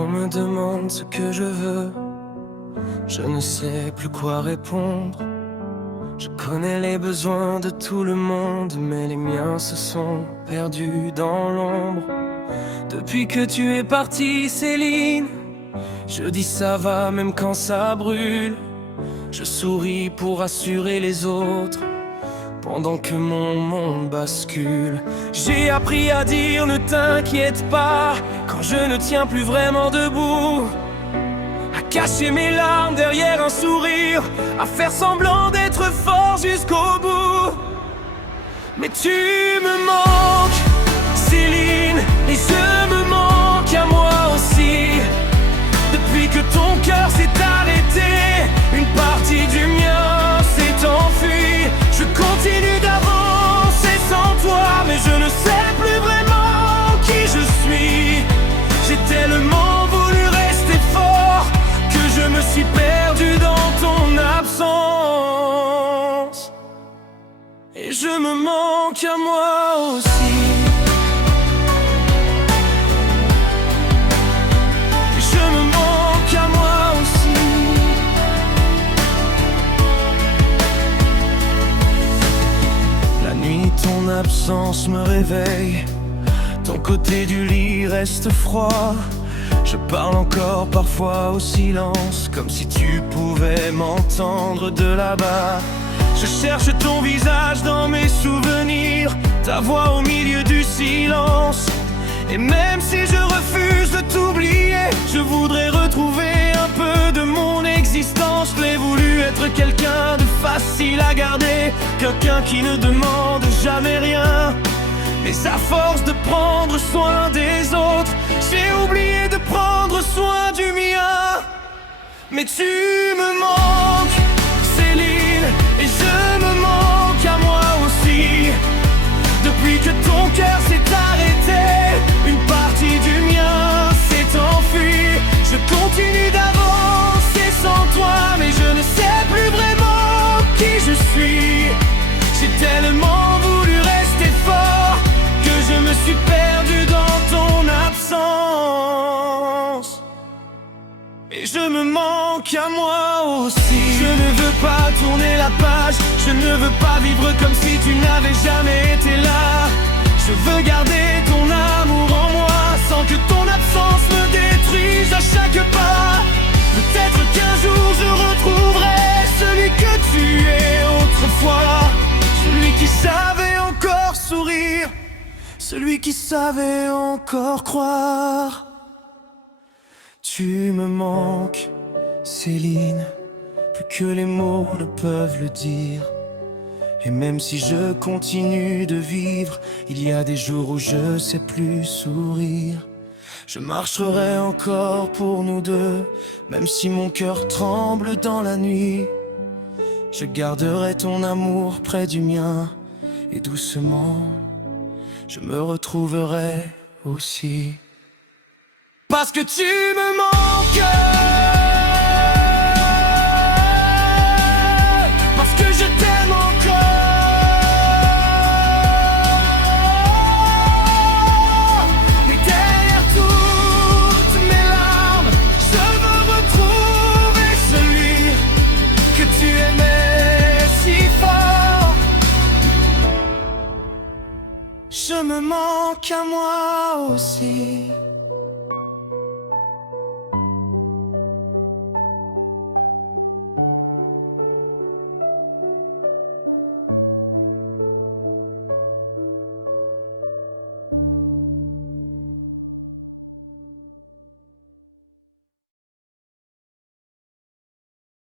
on me demande ce que je veux, je ne sais plus quoi répondre. Je connais les besoins de tout le monde, mais les miens se sont perdus dans l'ombre. Depuis que tu es partie, Céline, je dis ça va même quand ça brûle. Je souris pour rassurer les autres, pendant que mon monde bascule. J'ai appris à dire ne t'inquiète pas, quand je ne tiens plus vraiment debout. À cacher mes larmes derrière un sourire, à faire semblant d'être fort jusqu'au bout. Mais tu me manques, Céline, et je me manque à moi aussi. Depuis que ton cœur s'est arrêté, une partie du mien s'est enfuie. Je continue d'avancer sans toi, mais je ne sais plus vraiment qui je suis. J'ai tellement voulu rester fort que je me suis perdu dans ton absence. Et je me manque à moi aussi. Ton absence me réveille, ton côté du lit reste froid. Je parle encore parfois au silence, comme si tu pouvais m'entendre de là-bas. Je cherche ton visage dans mes souvenirs, ta voix au milieu du silence. Et même si je refuse de t'oublier, je voudrais retrouver un peu de mon existence. Je l'ai voulu être quelqu'un de facile à garder, quelqu'un qui ne demande jamais rien. Mais à force de prendre soin des autres, j'ai oublié de prendre soin du mien. Mais tu me manques, Céline, et je me manque à moi aussi. Depuis que ton cœur s'est arrêté, une partie du mien s'est enfuie. Je continue d'avancer sans toi, mais je ne sais plus vraiment qui je suis. J'ai tellement voulu rester fort que je me suis perdu dans ton absence. Et je me manque à moi aussi. Je ne veux pas tourner la page, je ne veux pas vivre comme si tu n'avais jamais été là. Je veux garder ton amour en moi, sans que ton absence me détruise à chaque pas. Peut-être qu'un jour je retrouverai celui que tu es autrefois. Celui qui savait encore sourire, celui qui savait encore croire. Tu me manques, Céline, plus que les mots ne peuvent le dire. Et même si je continue de vivre, il y a des jours où je sais plus sourire. Je marcherai encore pour nous deux, même si mon cœur tremble dans la nuit. Je garderai ton amour près du mien, et doucement, je me retrouverai aussi. Parce que tu me manques, parce que je t'aime encore. Et derrière toutes mes larmes, je veux retrouver celui que tu aimais si fort. Je me manque à moi aussi.